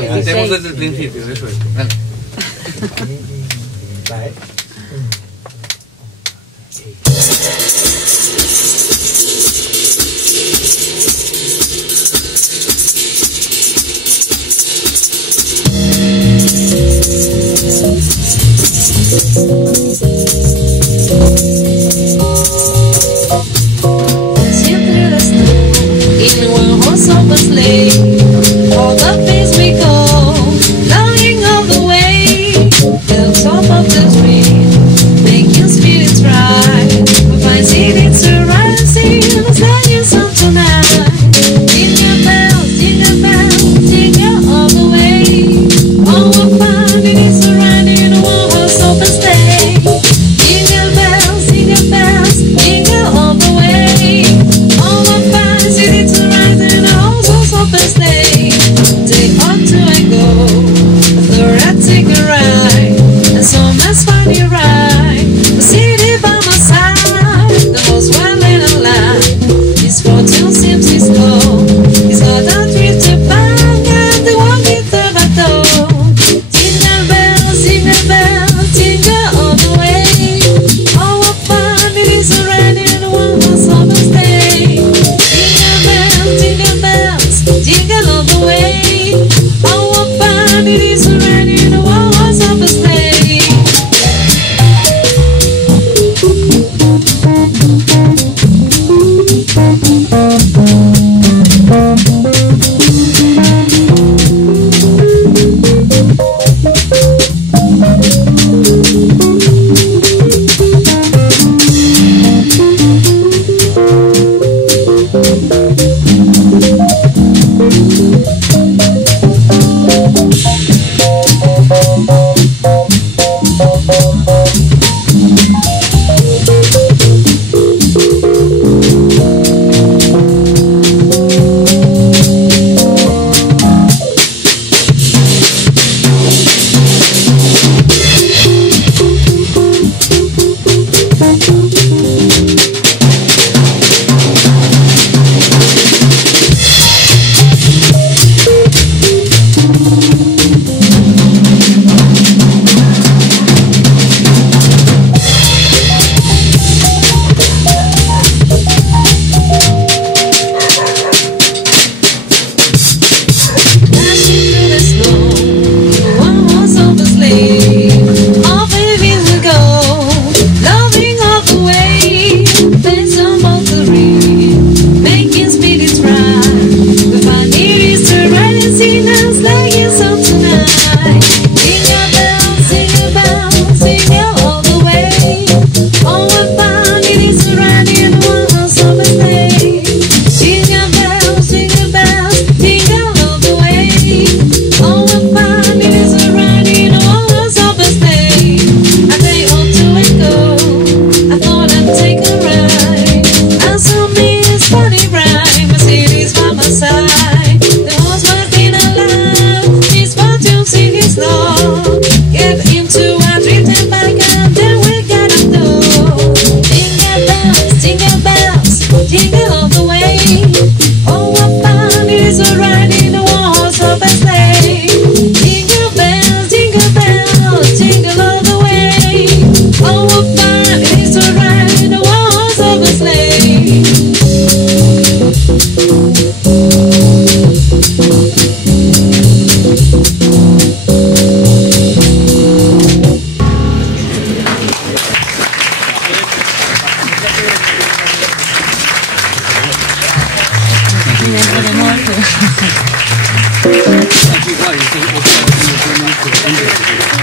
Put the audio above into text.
que apuntemos desde el principio, eso es. Vale. Vale. Siempre eres tú, in one horse open sleigh. All the place we go, lying all the way. The top of the tree, making spirits rise. We find cities rising, singing song tonight. Jingle bells, jingle all the way. Oh, what fun it is to ride in a one horse open sleigh. Jingle bells, jingle all the way. Oh, what fun it is to ride in a horse open sleigh. Take on to and go, the rat take a ride, and so much fun you ride. The city by my side, the most wild and alive. His fortune seems his goal. He's got a trip to bang and the one with the battle. Jingle bells, jingle all the way. Oh, what fun it is to ride in a one horse open sleigh. Jingle bells, jingle all the way. Oh, what fun it is to ride in a one horse open sleigh. Igual,